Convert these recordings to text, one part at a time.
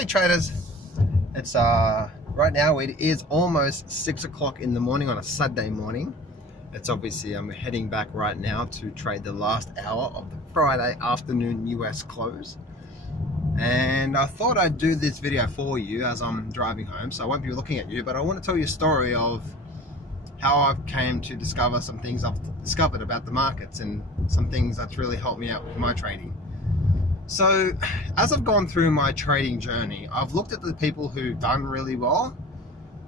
Hey traders, it's right now it is almost 6 o'clock in the morning on a Saturday morning. It's obviously I'm heading back right now to trade the last hour of the Friday afternoon US close, and I thought I'd do this video for you as I'm driving home, so I won't be looking at you, but I want to tell you a story of how I've came to discover some things I've discovered about the markets and some things that's really helped me out with my trading. So as I've gone through my trading journey, I've looked at the people who've done really well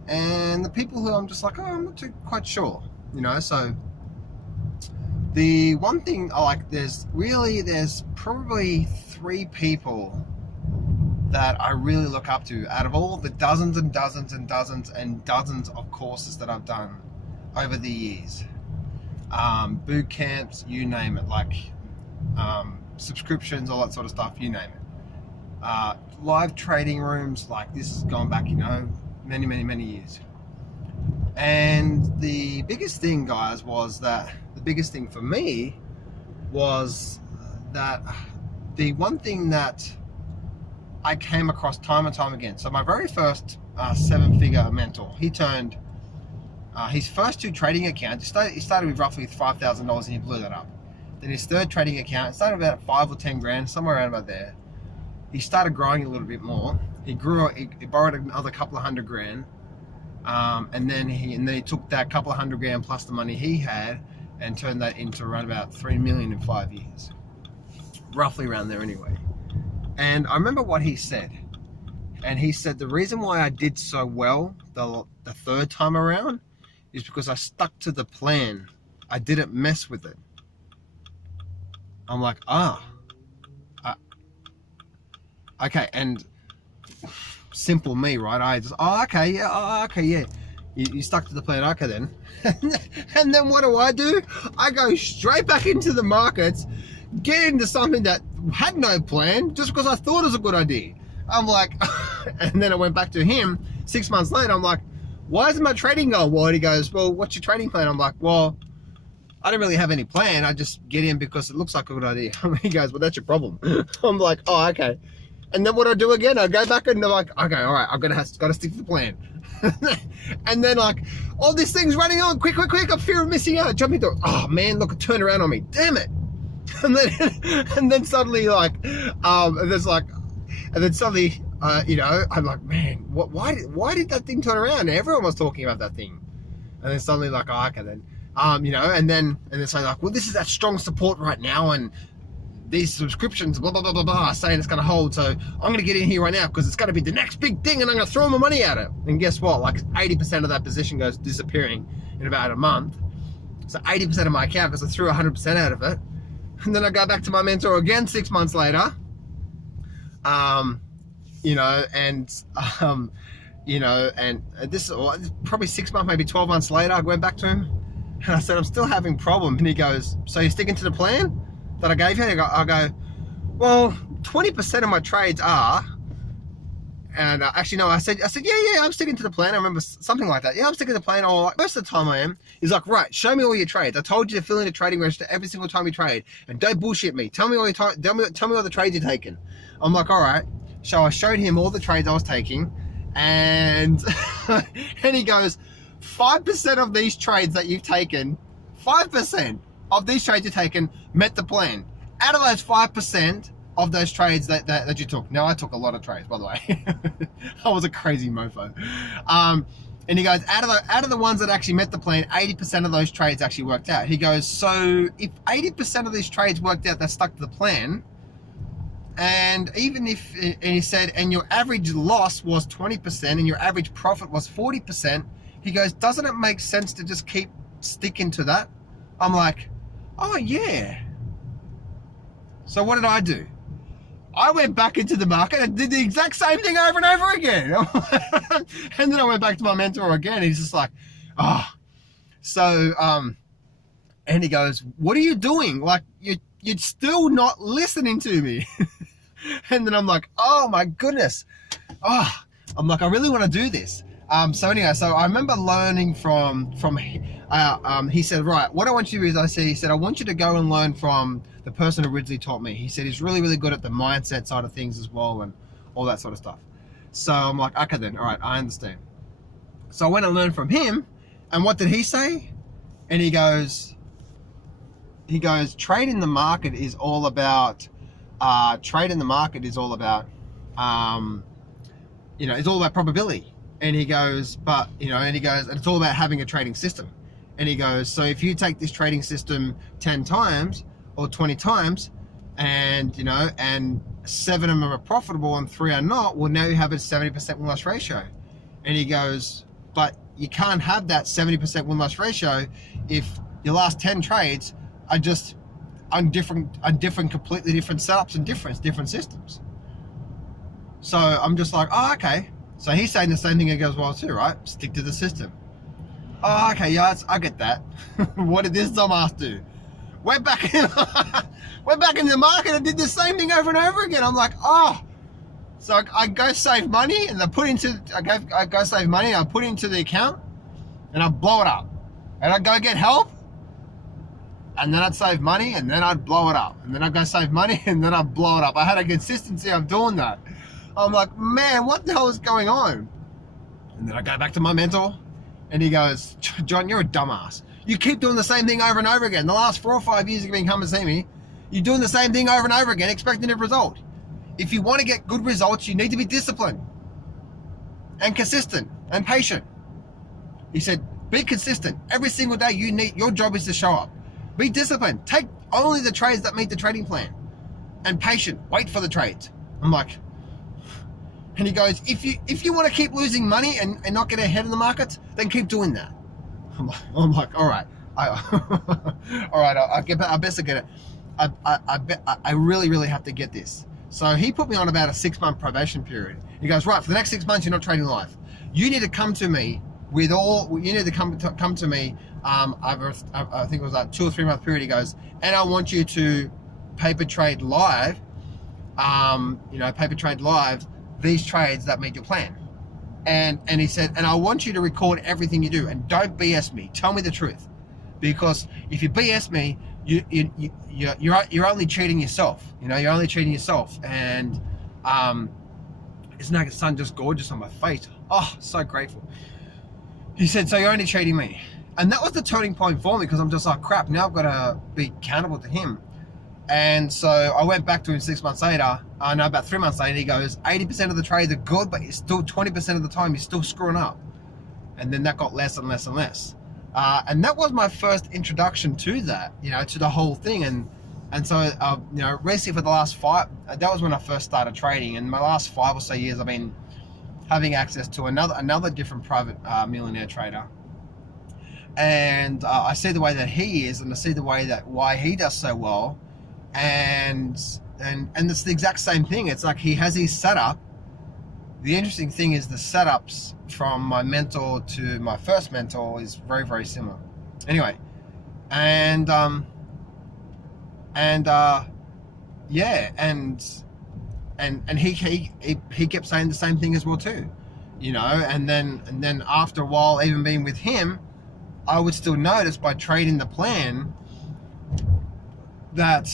and the people who I'm just like, oh, I'm not too quite sure, you know. So the one thing I like, there's probably 3 people that I really look up to out of all the dozens and dozens and dozens and dozens of courses that I've done over the years. Boot camps, you name it, like subscriptions, all that sort of stuff, you name it. Live trading rooms, like this has gone back, you know, many years. And the biggest thing, guys, was that the biggest thing for me was that the one thing that I came across time and time again. So my very first 7-figure mentor, he turned his first 2 trading accounts, he started with roughly $5,000 and he blew that up. Then his 3rd trading account started about 5 or 10 grand, somewhere around about there. He started growing a little bit more. He borrowed another couple of $100 grand, and then he took that couple of $100 grand plus the money he had and turned that into around about 3 million in 5 years, roughly around there anyway. And I remember what he said, and he said the reason why I did so well the 3rd time around is because I stuck to the plan. I didn't mess with it. I'm like, okay, and simple me, right? I just, okay, yeah. You stuck to the plan, okay then. And then what do? I go straight back into the markets, get into something that had no plan, just because I thought it was a good idea. I'm like, and then I went back to him 6 months later. I'm like, why isn't my trading going well? And he goes, well, what's your trading plan? I'm like, well, I don't really have any plan. I just get in because it looks like a good idea. He goes, well, that's your problem. I'm like, oh, okay. And then what I do again, I go back and I'm like, okay, all right, I've got to stick to the plan. And then like, all these things running on, quick, I fear of missing out, jumping through. Oh man, look, it turned around on me, damn it. And then suddenly like, and then suddenly, you know, I'm like, man, why did that thing turn around? Everyone was talking about that thing. And then suddenly like, oh, okay then. You know, and then say like, well, this is that strong support right now, and these subscriptions, blah blah blah blah blah, saying it's going to hold. So I'm going to get in here right now because it's going to be the next big thing, and I'm going to throw my money at it. And guess what? Like 80% of that position goes disappearing in about a month. So 80% of my account, because I threw 100% out of it. And then I go back to my mentor again 6 months later. You know, and you know, and this is probably 6 months, maybe 12 months later, I went back to him. And I said, I'm still having problems. And he goes, so you're sticking to the plan that I gave you? I go, well, 20% of my trades are. And actually, no, I said, yeah, I'm sticking to the plan. I remember something like that. Yeah, I'm sticking to the plan. Or like, most of the time I am. He's like, right, show me all your trades. I told you to fill in a trading register every single time you trade. And don't bullshit me. Tell me all tell me all the trades you're taking. I'm like, all right. So I showed him all the trades I was taking. And, and he goes, 5% of these trades that you've taken, 5% of these trades you've taken met the plan. Out of those 5% of those trades that you took. Now, I took a lot of trades, by the way. I was a crazy mofo. And he goes, out of the ones that actually met the plan, 80% of those trades actually worked out. He goes, so if 80% of these trades worked out, that stuck to the plan, and even if, and he said, and your average loss was 20% and your average profit was 40%, he goes, doesn't it make sense to just keep sticking to that? I'm like, oh yeah. So what did I do? I went back into the market and did the exact same thing over and over again. And then I went back to my mentor again. He's just like, oh. So, and he goes, what are you doing? Like, you're still not listening to me. And then I'm like, oh my goodness. Oh, I'm like, I really want to do this. So anyway, so I remember learning from he said, right, what I want you to do is, he said, I want you to go and learn from the person who originally taught me. He said he's really good at the mindset side of things as well and all that sort of stuff. So I'm like, okay then, all right, I understand. So I went and learned from him, and what did he say? And he goes, trade in the market is all about, it's all about probability. And he goes, and it's all about having a trading system. And he goes, so if you take this trading system 10 times or 20 times, and 7 of them are profitable and 3 are not, well, now you have a 70% win-loss ratio. And he goes, but you can't have that 70% win-loss ratio if your last 10 trades are just on completely different setups and different systems. So I'm just like, oh, okay. So he's saying the same thing as well too, right? Stick to the system. Oh, okay, yeah, I get that. What did this dumbass do? Went back in the market and did the same thing over and over again. I'm like, oh. So I go save money and I put into the account and I blow it up. And I go get help, and then I'd save money and then I'd blow it up. And then I'd go save money and then I'd blow it up. I had a consistency of doing that. I'm like, man, what the hell is going on? And then I go back to my mentor and he goes, John, you're a dumbass. You keep doing the same thing over and over again. The last 4 or 5 years you've been coming to see me, you're doing the same thing over and over again, expecting a result. If you want to get good results, you need to be disciplined and consistent and patient. He said, be consistent. Every single day your job is to show up. Be disciplined. Take only the trades that meet the trading plan. And patient. Wait for the trades. I'm like, and he goes, if you want to keep losing money and not get ahead in the markets, then keep doing that. I'm like, all right. All right, I best to get it. I really, really have to get this. So he put me on about a 6-month probation period. He goes, right, for the next 6 months, you're not trading live. You need to come to me come to me over, I think it was like 2 or 3 month period. He goes, and I want you to paper trade live, these trades that meet your plan. And he said, and I want you to record everything you do, and don't BS me. Tell me the truth, because if you BS me, you're only cheating yourself. You're only cheating yourself. And isn't that sun just gorgeous on my face? Oh, so grateful. He said, so you're only cheating me. And that was the turning point for me, because I'm just like, crap, now I've got to be accountable to him. And so I went back to him 6 months later. About 3 months later, he goes, 80% of the trades are good, but it's still 20% of the time you're still screwing up. And then that got less and less and less. And that was my first introduction to that, to the whole thing. And so, recently for the last that was when I first started trading. And my last 5 or so years, I've been having access to another different private millionaire trader. And I see the way that he is, and I see the way that why he does so well. And it's the exact same thing. It's like he has his setup. The interesting thing is the setups from my mentor to my first mentor is very, very similar. Anyway, and he kept saying the same thing as well too, and then after a while, even being with him, I would still notice by trading the plan that,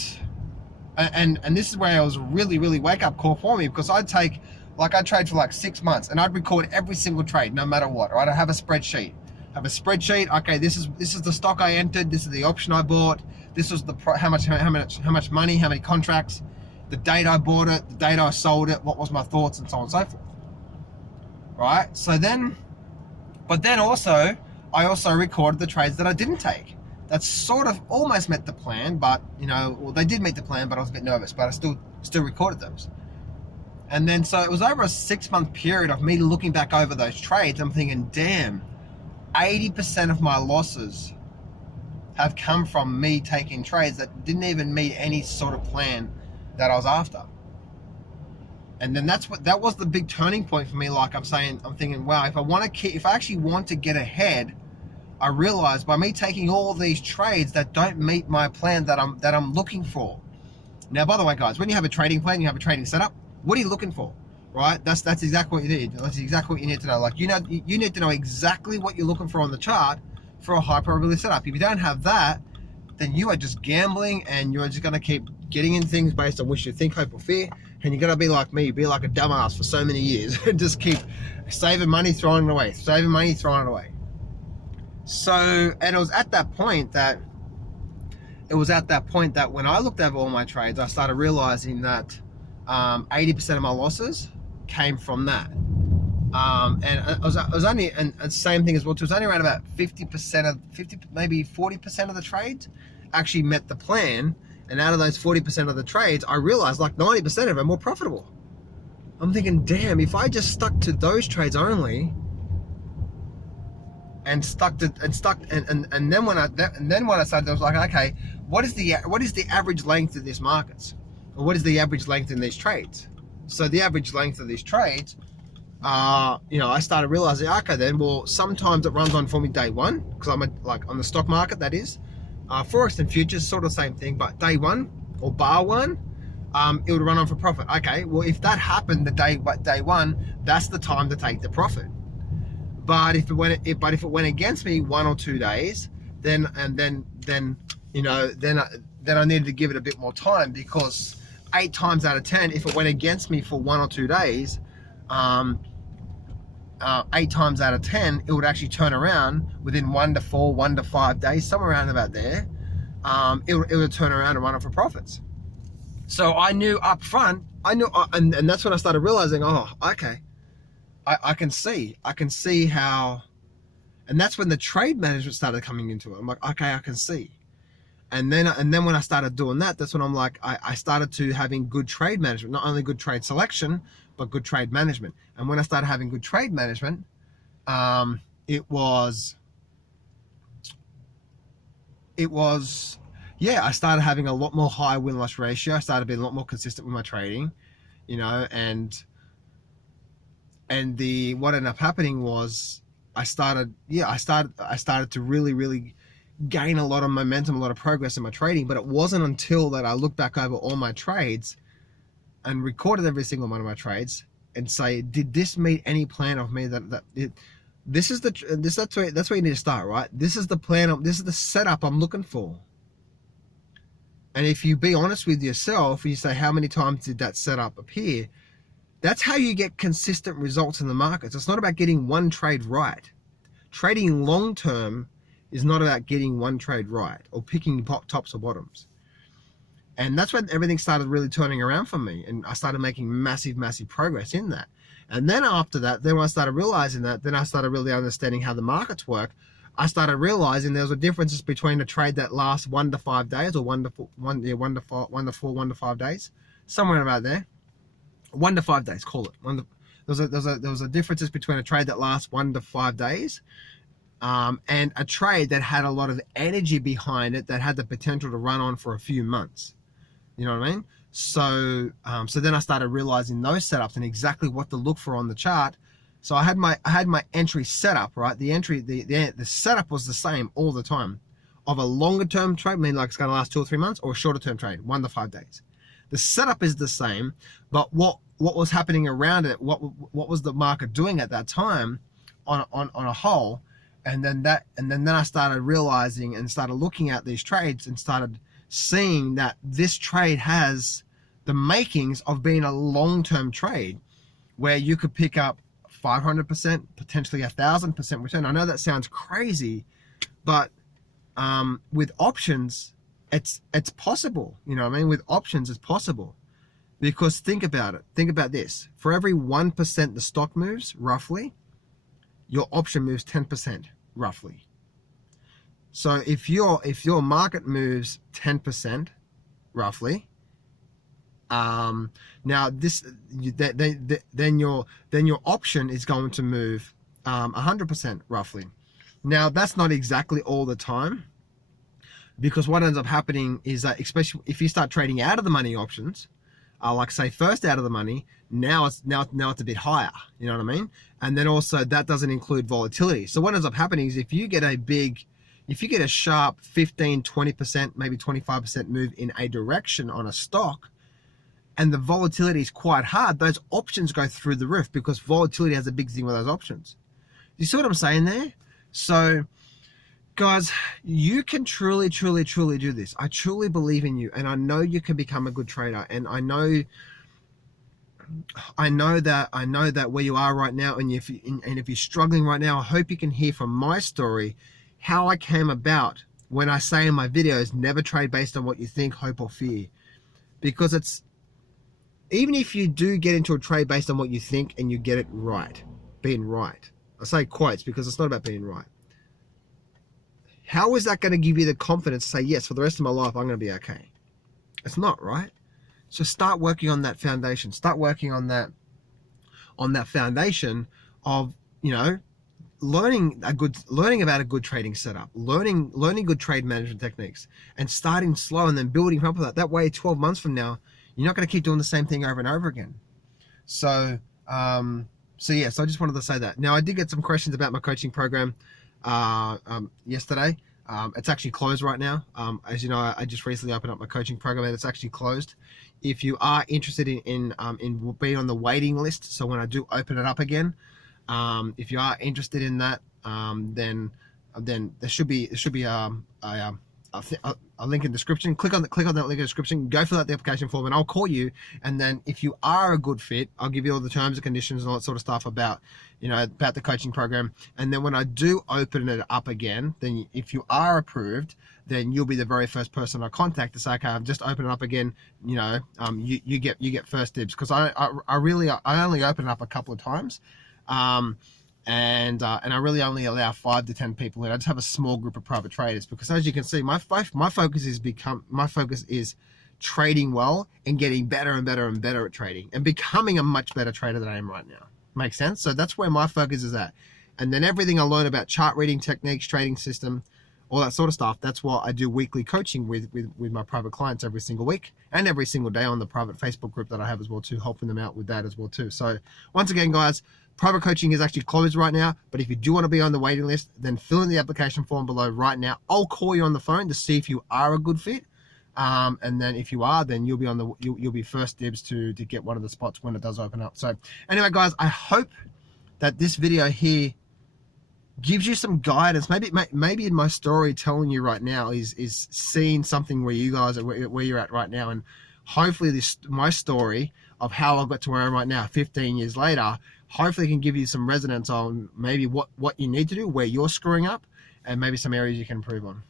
and this is where it was a really, really wake up call for me, because I'd trade for like 6 months and I'd record every single trade, no matter what. Right? I'd have a spreadsheet. Okay, this is the stock I entered. This is the option I bought. This was how much money, how many contracts, the date I bought it, the date I sold it, what was my thoughts, and so on and so forth. Right? I also recorded the trades that I didn't take. That sort of almost met the plan, but they did meet the plan, but I was a bit nervous, but I still recorded those. And then so it was over a 6 month period of me looking back over those trades. I'm thinking, damn, 80% of my losses have come from me taking trades that didn't even meet any sort of plan that I was after. And then that was the big turning point for me. Like I'm thinking, wow, if I actually want to get ahead, I realized by me taking all these trades that don't meet my plan that I'm looking for. Now, by the way, guys, when you have a trading plan, you have a trading setup, what are you looking for? Right? That's exactly what you need. That's exactly what you need to know. Like, you need to know exactly what you're looking for on the chart for a high probability setup. If you don't have that, then you are just gambling, and you're just going to keep getting in things based on which you think, hope, or fear, and you got to be like me, be like a dumbass for so many years, and just keep saving money, throwing it away, saving money, throwing it away. So, and it was at that point that when I looked over all my trades, I started realizing that 80% of my losses came from that. And it was only, and same thing as well, it was only around about 50%, maybe 40% of the trades actually met the plan. And out of those 40% of the trades, I realized like 90% of them were profitable. I'm thinking, damn, if I just stuck to those trades only, and then when I started, I was like, okay, what is the average length of this markets, or what is the average length in these trades? So the average length of these trades, I started realizing, okay, then, well, sometimes it runs on for me day one, because I'm like on the stock market, that is. Forex and futures, sort of the same thing, but day one or bar one, it would run on for profit. Okay, well, if that happened the day one, that's the time to take the profit. But if it went against me 1 or 2 days, then I needed to give it a bit more time, because 8 times out of 10, if it went against me for 1 or 2 days, 8 times out of 10, it would actually turn around within 1 to 4, 1 to 5 days, somewhere around about there. It would turn around and run it for profits. So I knew up front, and that's when I started realizing, oh, okay, I can see how, and that's when the trade management started coming into it. I'm like, okay, I can see. And then when I started doing that, that's when I'm like, I started to having good trade management, not only good trade selection, but good trade management. And when I started having good trade management, it was, I started having a lot more high win-loss ratio. I started being a lot more consistent with my trading, and what ended up happening was I started to really gain a lot of momentum, a lot of progress in my trading. But it wasn't until that I looked back over all my trades and recorded every single one of my trades and say, did this meet any plan of me? That's where you need to start, right? This is the plan. This is the setup I'm looking for. And if you be honest with yourself, you say, how many times did that setup appear? That's how you get consistent results in the markets. It's not about getting one trade right. Trading long term is not about getting one trade right or picking tops or bottoms. And that's when everything started really turning around for me, and I started making massive progress in that. And then after that, then when I started realizing that, then I started really understanding how the markets work. I started realizing there was a difference between a trade that lasts 1 to 5 days, or 1 to 4, 1 to 5 days, somewhere about there. 1 to 5 days, call it. There was a difference between a trade that lasts 1 to 5 days, and a trade that had a lot of energy behind it, that had the potential to run on for a few months. You know what I mean? So then I started realizing those setups and exactly what to look for on the chart. So I had my entry setup, right? The setup was the same all the time, of a longer term trade, meaning like it's going to last 2 or 3 months, or a shorter term trade, 1 to 5 days. The setup is the same, but what was happening around it, what was the market doing at that time on a whole, and then I started realizing and started looking at these trades and started seeing that this trade has the makings of being a long-term trade, where you could pick up 500%, potentially 1,000% return. I know that sounds crazy, but with options, it's possible. You know what I mean? With options, it's possible. Because think about it. Think about this. For every 1% the stock moves, roughly, your option moves 10%, roughly. So if your market moves 10%, roughly, now then your option is going to move 100%, roughly. Now that's not exactly all the time, because what ends up happening is that, especially if you start trading out of the money options, like say first out of the money, now it's a bit higher, you know what I mean? And then also that doesn't include volatility. So what ends up happening is if you get a sharp 15, 20%, maybe 25% move in a direction on a stock, and the volatility is quite hard, those options go through the roof, because volatility has a big thing with those options. You see what I'm saying there? So Guys, you can truly do this. I truly believe in you, and I know you can become a good trader. And I know that where you are right now, and if you're struggling right now, I hope you can hear from my story how I came about when I say in my videos, never trade based on what you think, hope, or fear. Because it's, even if you do get into a trade based on what you think and you get it right, being right. I say quotes because it's not about being right. How is that going to give you the confidence to say, yes, for the rest of my life, I'm going to be okay? It's not, right? So start working on that foundation. Start working on that foundation of, you know, learning about a good trading setup, learning good trade management techniques, and starting slow and then building up with that. That way, 12 months from now, you're not going to keep doing the same thing over and over again. So, yes, I just wanted to say that. Now, I did get some questions about my coaching program yesterday. It's actually closed right now. As you know, I just recently opened up my coaching program, and it's actually closed. If you are interested in being on the waiting list, so when I do open it up again, if you are interested in that, then there should be a link in the description. Click on that link in the description, go fill out the application form, and I'll call you. And then if you are a good fit, I'll give you all the terms and conditions and all that sort of stuff about, you know, about the coaching program. And then when I do open it up again, then if you are approved, then you'll be the very first person I contact to say, okay, I've just opened it up again. You know, you get first dibs, because I only open it up a couple of times. And I really only allow 5 to 10 people in. I just have a small group of private traders, because as you can see, my focus is trading well and getting better and better at trading and becoming a much better trader than I am right now. Makes sense? So that's where my focus is at. And then everything I learn about chart reading techniques, trading system, all that sort of stuff, that's what I do weekly coaching with my private clients every single week and every single day on the private Facebook group that I have as well too, helping them out with that as well too. So once again, guys, private coaching is actually closed right now, but if you do want to be on the waiting list, then fill in the application form below right now. I'll call you on the phone to see if you are a good fit. And then if you are, then you'll be first dibs to get one of the spots when it does open up. So anyway, guys, I hope that this video here gives you some guidance. Maybe in my story telling you right now is seeing something where you guys are, where you're at right now, and hopefully my story of how I got to where I am right now 15 years later, hopefully can give you some resonance on maybe what you need to do, where you're screwing up, and maybe some areas you can improve on.